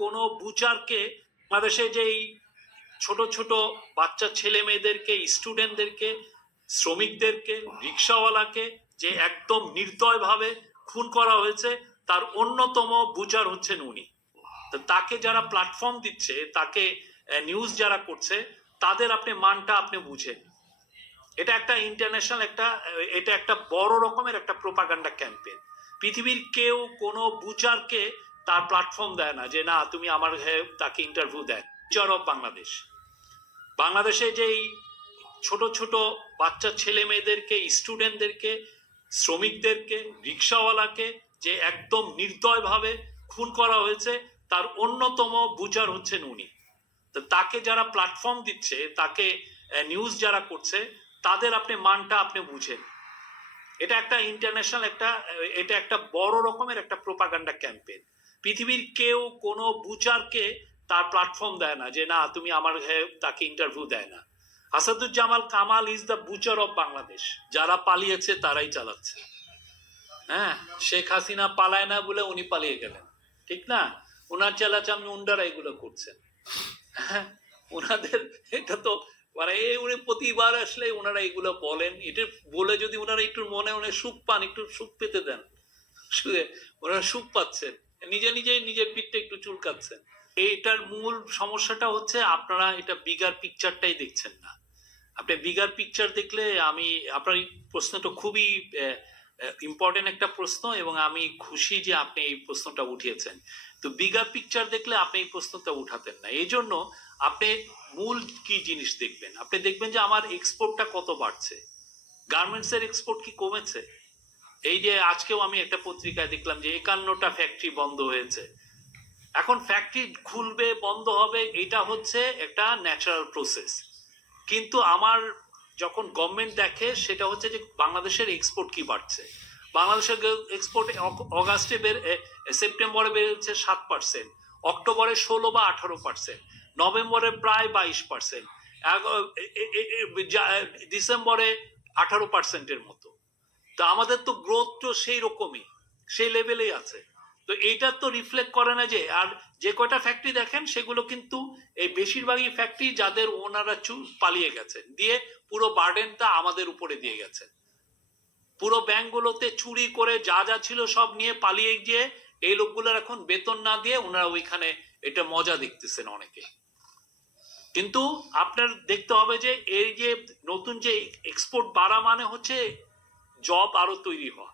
কোনো বুচারকে বাংলাদেশে যেই ছোট ছোট বাচ্চা ছেলে মেয়েদেরকে, স্টুডেন্টদেরকে, শ্রমিকদেরকে, রিক্সাওয়ালাকে যে একদম নির্দয়ভাবে খুন করা হয়েছে, তার অন্যতম বুচার হচ্ছেন উনি। তো তাকে যারা প্ল্যাটফর্ম দিচ্ছে, তাকে নিউজ যারা করছে, তাদের আপনি মানটা আপনি বুঝেন। এটা একটা ইন্টারন্যাশনাল এটা একটা বড় রকমের একটা প্রোপাগান্ডা ক্যাম্পেইন। পৃথিবীর কেউ কোনো বুচারকে তার প্ল্যাটফর্ম দেয় না যে না তুমি আমার তাকে ইন্টারভিউ দেয়। বুচার অফ বাংলাদেশ, বাংলাদেশে যেই ছোট ছোট বাচ্চা ছেলে মেয়েদেরকে, স্টুডেন্টদেরকে, শ্রমিকদেরকে, রিক্সাওয়ালাকে যে একদম নির্দয়ভাবে খুন করা হয়েছে, তার অন্যতম বুচার হচ্ছেন উনি। তো তাকে যারা প্ল্যাটফর্ম দিচ্ছে, তাকে নিউজ যারা করছে, তাদের আপনি মানটা আপনি বুঝেন। এটা একটা ইন্টারন্যাশনাল এটা একটা বড় রকমের একটা প্রোপাগান্ডা ক্যাম্পেইন। পৃথিবীর কেউ কোনো বুচারকে তার প্ল্যাটফর্ম দেয় না যে না তুমি আমার তাকে ইন্টারভিউ দেয় না। Asaduzzaman Kamal is the Butcher of Bangladesh. যারা পালিয়েছে তারাই চালাচ্ছে। হ্যাঁ, শেখ হাসিনা পালায় না বলে উনি পালিয়ে গেলেন, ঠিক না? ওনার চেলাচামনি উন্ডারা এগুলো করছেন। হ্যাঁ, ওনাদের এটা তো মানে উনি প্রতিবার আসলে ওনারা এগুলো বলেন। এটা বলে যদি ওনারা একটু মনে মনে সুখ পান, একটু সুখ পেতে দেন, ওনারা সুখ পাচ্ছেন, নিজের পিঠটা একটু চুলকাচ্ছেন। এইটার মূল সমস্যাটা হচ্ছে আপনারা এটা বিগার পিকচারটাই দেখছেন না। আপনি বিগার পিকচার দেখলে, আমি আপনার এই প্রশ্নটা খুবই ইম্পর্টেন্ট একটা প্রশ্ন, এবং আমি খুশি যে আপনি এই প্রশ্নটা উঠিয়েছেন। তো বিগার পিকচার দেখলে আপনি এই প্রশ্নটা উঠাতেন না। এই জন্য আপনি মূল কি জিনিস দেখবেন, আপনি দেখবেন যে আমার এক্সপোর্টটা কত বাড়ছে। গার্মেন্টস এর এক্সপোর্ট কি কমেছে? এই যে আজকেও আমি একটা পত্রিকায় দেখলাম যে 51টা ফ্যাক্টরি বন্ধ হয়েছে। এখন ফ্যাক্টরি খুলবে, বন্ধ হবে, এটা হচ্ছে একটা ন্যাচারাল প্রসেস। কিন্তু আমার যখন গভর্নমেন্ট দেখে, সেটা হচ্ছে যে বাংলাদেশের এক্সপোর্ট কি বাড়ছে। বাংলাদেশের এক্সপোর্ট অগাস্টে সেপ্টেম্বরে বেড়েছে 7%, অক্টোবরে 16 বা 18%, নভেম্বরে প্রায় 22%, ডিসেম্বরে 18%-এর মতো। তো আমাদের তো গ্রোথ তো সেই রকমই, সেই লেভেলেই আছে। তো এইটা তো রিফ্লেক্ট করে না যে, আর যে কয়টা ফ্যাক্টরি দেখেন সেগুলো কিন্তু এই বেশিরভাগই ফ্যাক্টরি যাদের ওনারা পালিয়ে গেছেন, দিয়ে পুরো বার্ডেনটা আমাদের উপরে দিয়ে গেছেন। পুরো ব্যাংকগুলোতে চুরি করে যা যা ছিল সব নিয়ে পালিয়ে গিয়ে এই লোকগুলোর এখন বেতন না দিয়ে ওনারা ওইখানে এটা মজা দেখতেছেন অনেকে। কিন্তু আপনার দেখতে হবে যে এই যে নতুন যে এক্সপোর্ট বাড়া মানে হচ্ছে জব আরো তৈরি হওয়া।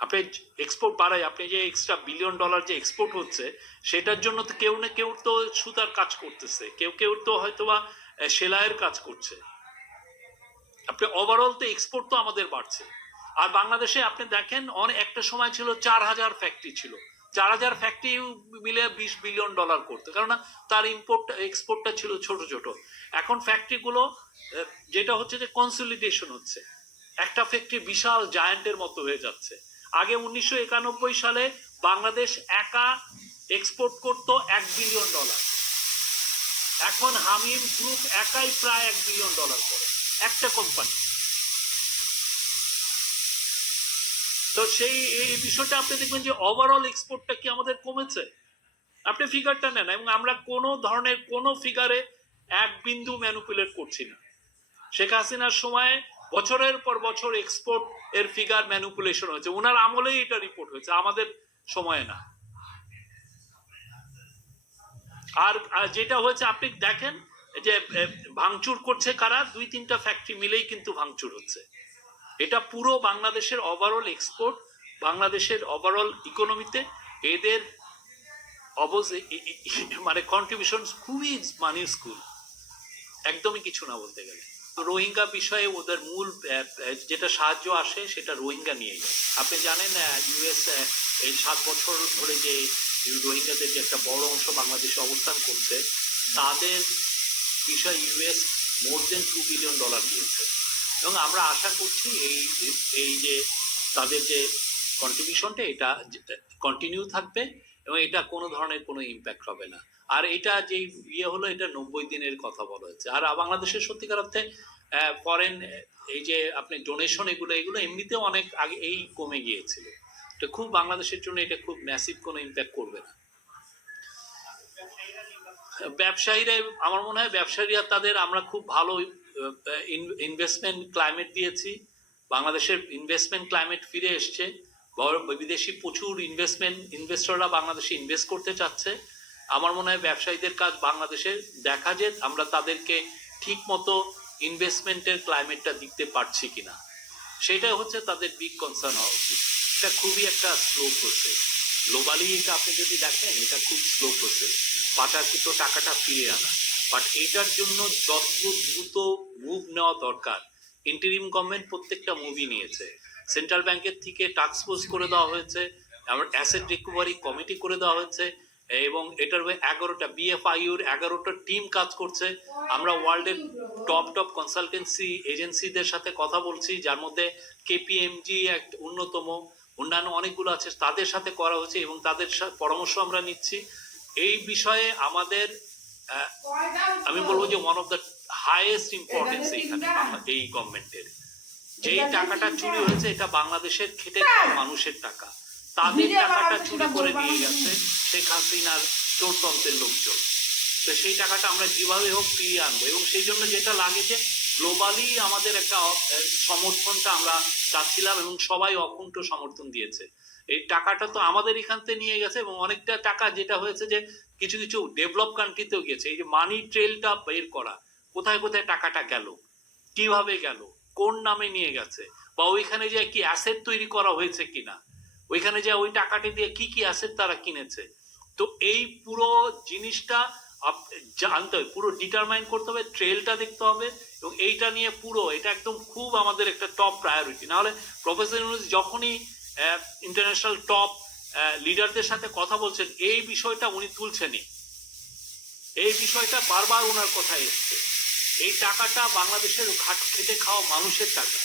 আপনি এক্সপোর্ট বাড়াই, আপনি যে এক্সট্রা $1 বিলিয়ন যে এক্সপোর্ট হচ্ছে, সেটার জন্য তো কেউ না কেউ তো সুতার কাজ করতেছে, কেউ তো হয়তোবা সেলাইয়ের কাজ করছে। আপনি ওভারঅল তো এক্সপোর্ট তো আমাদের বাড়ছে। আর বাংলাদেশে আপনি দেখেন অনেক একটা সময় ছিল 4000 ফ্যাক্টরি ছিল, 4000 ফ্যাক্টরি মিলে $20 বিলিয়ন করতো, কারণ তার ইম্পোর্ট এক্সপোর্টটা ছিল ছোট ছোট। এখন ফ্যাক্টরিগুলো যেটা হচ্ছে যে কনসলিডেশন হচ্ছে, একটা ফ্যাক্টরি বিশাল জায়ান্টের মতো হয়ে যাচ্ছে। আগে 1991 সালে বাংলাদেশ একা এক্সপোর্ট করতো $1 বিলিয়ন, এখন হামিম গ্রুপ একাই প্রায় $1 বিলিয়ন করে, একটা কোম্পানি। তো সেই এই বিষয়টা আপনি দেখবেন যে ওভারঅল এক্সপোর্টটা কি আমাদের কমেছে। আপনি ফিগারটা নেন, এবং আমরা কোনো ধরনের কোনো ফিগারে এক বিন্দু ম্যানিপুলেট করছি না। শেখ হাসিনার সময় বছরের পর বছর এক্সপোর্ট এর ফিগার ম্যানিপুলেশন হয়েছে, ওনার আমলেই এটা রিপোর্ট হয়েছে, আমাদের সময়ে না। আর যেটা হয়েছে আপনি দেখেন যে ভাঙচুর করছে কারা, 2-3টা ফ্যাক্টরি মিলেই কিন্তু ভাঙচুর হচ্ছে। এটা পুরো বাংলাদেশের ওভারঅল এক্সপোর্ট, বাংলাদেশের ওভারঅল ইকোনমিতে এদের মানে কন্ট্রিবিউশন খুবই মাইনিউস্কুল, একদমই কিছু না বলতে গেলে। তো রোহিঙ্গা বিষয়ে ওদের মূল যেটা সাহায্য আসে সেটা রোহিঙ্গা নিয়েই। আপনি জানেন ইউএস এই 7 বছর ধরে যে রোহিঙ্গাদের যে একটা বড় অংশ বাংলাদেশে অবস্থান করছে, তাদের বিষয়ে ইউএস মোর দেন $2 বিলিয়ন দিয়েছে, এবং আমরা আশা করছি এই যে তাদের যে কন্ট্রিবিউশনটা এটা কন্টিনিউ থাকবে, এবং এটা কোনো ধরনের কোনো ইম্প্যাক্ট হবে না। আর এটা যে হলো, এটা 90 দিনের কথা বলা হয়েছে। আর বাংলাদেশের সত্যিকার অর্থে ফরেন এই যে আপনি ডোনেশন এগুলো এমনিতেও অনেক আগে এই কমে গিয়েছিল। এটা খুব বাংলাদেশের জন্য এটা খুব ম্যাসিভ কোনো ইম্প্যাক্ট করবে না। ব্যবসায়ীরা, আমার মনে হয় ব্যবসায়ীরা তাদের, আমরা খুব ভালো ইনভেস্টমেন্ট ক্লাইমেট দিয়েছি, বাংলাদেশের ইনভেস্টমেন্ট ক্লাইমেট ফিরে এসছে, বিদেশি প্রচুর ইনভেস্টররা বাংলাদেশে ইনভেস্ট করতে চাচ্ছে। আমার মনে হয় ব্যবসায়ীদের কাজ বাংলাদেশে দেখা যে আমরা তাদেরকে ঠিক মতো ইনভেস্টমেন্টের ক্লাইমেটটা দিতে পারছি কিনা, সেটা হচ্ছে তাদের বিগ কনসার্ন হওয়া উচিত। এটা খুবই একটা স্লো প্রসেস, গ্লোবালি এটা আপনি যদি দেখেন এটা খুব স্লো প্রসেস, পাচারকৃত টাকাটা ফিরে আনা। বাট এটার জন্য যত দ্রুত মুভ নেওয়া দরকার, ইন্টারিম গভর্নমেন্ট প্রত্যেকটা মুভই নিয়েছে। সেন্ট্রাল ব্যাংকের থেকে টাস্ক ফোর্স করে দেওয়া হয়েছে, আমার অ্যাসেট রিকভারি কমিটি করে দেওয়া হয়েছে, এবং এটার 11টা BFIUর 11টা টিম কাজ করছে। আমরা ওয়ার্ল্ডের টপ কনসালটেন্সি এজেন্সিদের সাথে কথা বলছি, যার মধ্যে KPMG এক অন্যতম, অন্যান্য অনেকগুলো আছে, তাদের সাথে করা হচ্ছে এবং তাদের পরামর্শ আমরা নিচ্ছি এই বিষয়ে। আমাদের আমি বলবো যে one of the highest importance এইখানে এই গভর্নমেন্টের, যেই টাকাটা চুরি হয়েছে এটা বাংলাদেশের খেটে খাওয়া মানুষের টাকা, তাদের টাকাটা চুরি করে নিয়ে গেছে শেখ হাসিনার চোরতন্ত্রের লোকজন। তো সেই টাকাটা আমরা যেভাবে হোক ফিরিয়ে আনবো, এবং সেই জন্য যেটা লাগে যে গ্লোবালি আমাদের একটা সমর্থনটা আমরা চাচ্ছিলাম এবং সবাই অকুণ্ঠ সমর্থন দিয়েছে। এই টাকাটা তো আমাদের এখান থেকে নিয়ে গেছে, এবং অনেকটা টাকা যেটা হয়েছে যে কিছু কিছু ডেভেলপ কান্ট্রিতেও গেছে। এই যে মানি ট্রেলটা বের করা, কোথায় কোথায় টাকাটা গেল, কিভাবে গেল, কোন নামে নিয়ে গেছে, বা ওইখানে যে কি অ্যাসেট তৈরি করা হয়েছে কিনা, ওইখানে যে ওই টাকাটি দিয়ে কি কি অ্যাসেট তারা কিনেছে। তো এই পুরো জিনিসটা জানতে হবে, পুরো ডিটারমাইন করতে হবে, ট্রেলটা দেখতে হবে, এবং এইটা নিয়ে পুরো এটা একদম খুব আমাদের একটা টপ প্রায়োরিটি। নাহলে প্রফেসর ইউনূস যখনই ইন্টারন্যাশনাল টপ লিডারদের সাথে কথা বলছেন এই বিষয়টা উনি তুলছেনই, এই বিষয়টা বারবার ওনার কথা এসছে। এই টাকাটা বাংলাদেশের খেটে খাওয়া মানুষের টাকা,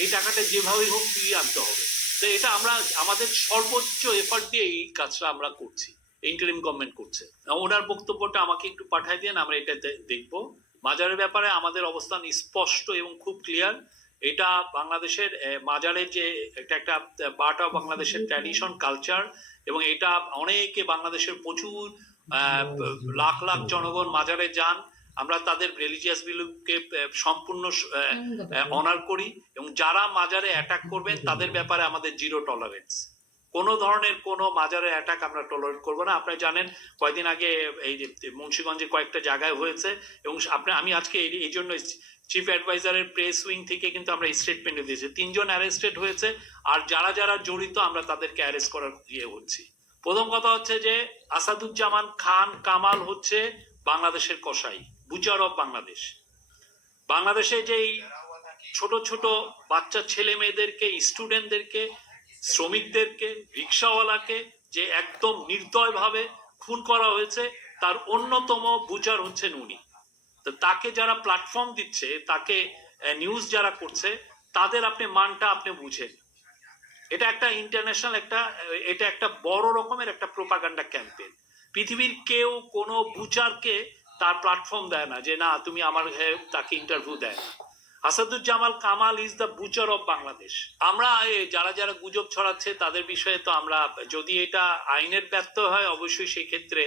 এই টাকাটা যেভাবেই হোক ফিরিয়ে আনতে হবে। তো এটা আমরা আমাদের সর্বোচ্চ এফার্ট দিয়ে এই কাজটা আমরা করছি, ইন্টারিম গভর্নমেন্ট করছে। ওনার বক্তব্যটা আমাকে একটু পাঠাই দেন, আমরা এটা দেখবো। মাজারের ব্যাপারে আমাদের অবস্থান স্পষ্ট এবং খুব ক্লিয়ার। এটা বাংলাদেশের মাজারের যে একটা পার্ট অফ বাংলাদেশের ট্র্যাডিশন কালচার, এবং এটা অনেকে বাংলাদেশের প্রচুর লাখ লাখ জনগণ মাজারে যান। আমরা তাদের রিলিজিয়াস বিলিফকে সম্পূর্ণ অনার করি, এবং যারা মাজারে অ্যাটাক করবেন তাদের ব্যাপারে আমাদের জিরো টলারেন্স। কোনো ধরনের কোনো মাজারে অ্যাটাক আমরা টলারেট করবো না। আপনারা জানেন কয়েকদিন আগে এই যে মুন্সিগঞ্জে কয়েকটা জায়গায় হয়েছে, এবং আমি আজকে এই জন্য চিফ অ্যাডভাইজারের প্রেস উইং থেকে কিন্তু আমরা স্টেটমেন্ট দিয়েছি, 3 জন অ্যারেস্টেড হয়েছে, আর যারা যারা জড়িত আমরা তাদেরকে অ্যারেস্ট করার হচ্ছি। প্রথম কথা হচ্ছে যে আসাদুজ্জামান খান কামাল হচ্ছে বাংলাদেশের কসাই, বুচার অফ বাংলাদেশ। বাংলাদেশে যেই ছোট ছোট বাচ্চা ছেলে মেয়েদেরকে, স্টুডেন্টদেরকে, শ্রমিকদেরকে, রিক্সাওয়ালাকে যে একদম নির্দয়ভাবে খুন করা হয়েছে, তার অন্যতম বুচার হচ্ছেন উনি। তো তাকে যারা প্ল্যাটফর্ম দিচ্ছে, তাকে নিউজ যারা করছে, তাদের আপনি মানটা আপনি বুঝেন। এটা একটা ইন্টারন্যাশনাল এটা একটা বড় রকমের একটা প্রোপাগান্ডা ক্যাম্পেইন। পৃথিবীর কেউ কোনো বুচারকে তার প্ল্যাটফর্ম দেয় না, যে না তুমি আমার তাকে ইন্টারভিউ দেয় না। Asaduzzaman Kamal is the Butcher of Bangladesh. আমরা যারা যারা গুজব ছড়াচ্ছে তাদের বিষয়ে তো আমরা, যদি এটা আইনের ব্যর্থ হয় অবশ্যই সেই ক্ষেত্রে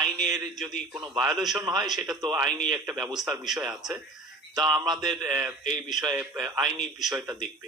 আইনের যদি কোনো ভায়োলেশন হয় সেটা তো আইনি একটা ব্যবস্থার বিষয় আছে, তা আমাদের এই বিষয়ে আইনি বিষয়টা দেখবে।